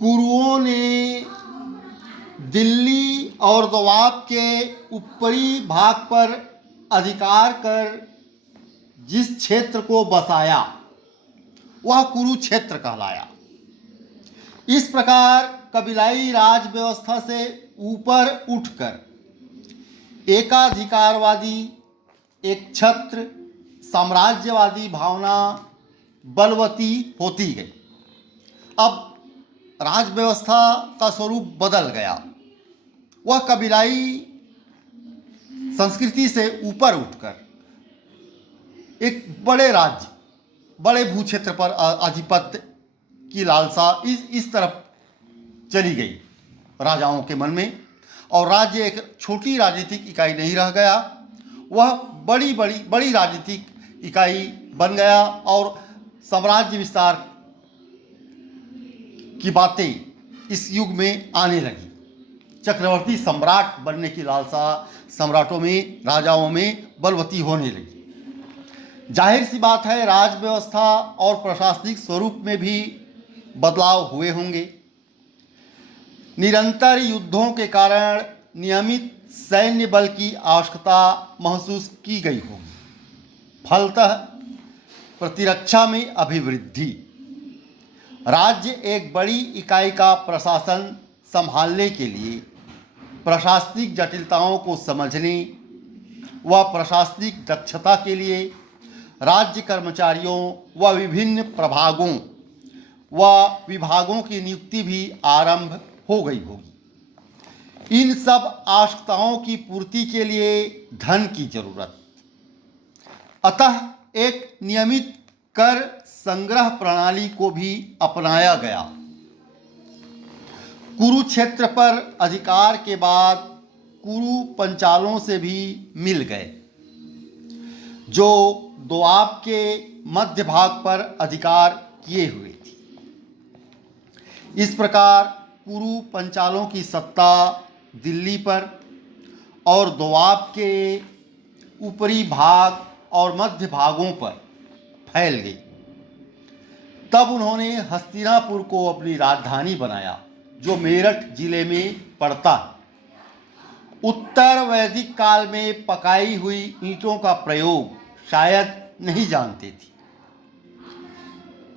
कुरुओं ने दिल्ली और दोआब के ऊपरी भाग पर अधिकार कर जिस क्षेत्र को बसाया वह कुरुक्षेत्र कहलाया। इस प्रकार कबीलाई राज व्यवस्था से ऊपर उठकर एकाधिकारवादी एक छत्र साम्राज्यवादी भावना बलवती होती गई। अब राज व्यवस्था का स्वरूप बदल गया। वह कबीलाई संस्कृति से ऊपर उठकर एक बड़े राज्य, बड़े भूक्षेत्र पर आधिपत्य की लालसा इस तरफ चली गई राजाओं के मन में, और राज्य एक छोटी राजनीतिक इकाई नहीं रह गया, वह बड़ी राजनीतिक इकाई बन गया और साम्राज्य विस्तार की बातें इस युग में आने लगी। चक्रवर्ती सम्राट बनने की लालसा सम्राटों में, राजाओं में बलवती होने लगी। जाहिर सी बात है, राज व्यवस्था और प्रशासनिक स्वरूप में भी बदलाव हुए होंगे। निरंतर युद्धों के कारण नियमित सैन्य बल की आवश्यकता महसूस की गई होगी। फलतः प्रतिरक्षा में अभिवृद्धि, राज्य एक बड़ी इकाई का प्रशासन संभालने के लिए प्रशासनिक जटिलताओं को समझने व प्रशासनिक दक्षता के लिए राज्य कर्मचारियों व विभिन्न प्रभागों व विभागों की नियुक्ति भी आरंभ हो गई होगी। इन सब आवश्यकताओं की पूर्ति के लिए धन की जरूरत, अतः एक नियमित कर संग्रह प्रणाली को भी अपनाया गया। कुरुक्षेत्र पर अधिकार के बाद कुरु पंचालों से भी मिल गए, जो दोआब के मध्य भाग पर अधिकार किए हुए थे। इस प्रकार कुरु पंचालों की सत्ता दिल्ली पर और दोआब के ऊपरी भाग और मध्य भागों पर फैल गई। तब उन्होंने हस्तिनापुर को अपनी राजधानी बनाया, जो मेरठ जिले में पड़ता है। उत्तर वैदिक काल में पकाई हुई ईंटों का प्रयोग शायद नहीं जानते थे।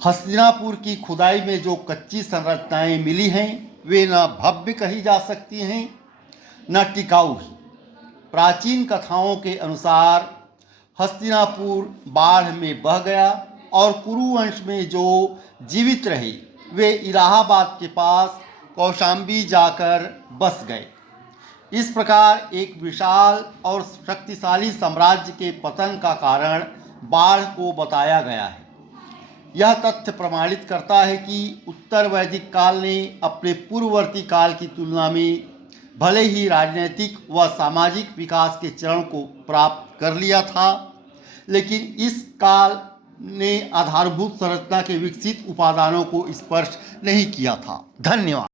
हस्तिनापुर की खुदाई में जो कच्ची संरचनाएं मिली हैं, वे न भव्य कही जा सकती हैं न टिकाऊ ही। प्राचीन कथाओं के अनुसार हस्तिनापुर बाढ़ में बह गया और कुरुवंश में जो जीवित रहे वे इलाहाबाद के पास कौशाम्बी जाकर बस गए। इस प्रकार एक विशाल और शक्तिशाली साम्राज्य के पतन का कारण बाढ़ को बताया गया है। यह तथ्य प्रमाणित करता है कि उत्तर वैदिक काल ने अपने पूर्ववर्ती काल की तुलना में भले ही राजनीतिक व सामाजिक विकास के चरण को प्राप्त कर लिया था, लेकिन इस काल ने आधारभूत संरचना के विकसित उपादानों को स्पर्श नहीं किया था। धन्यवाद।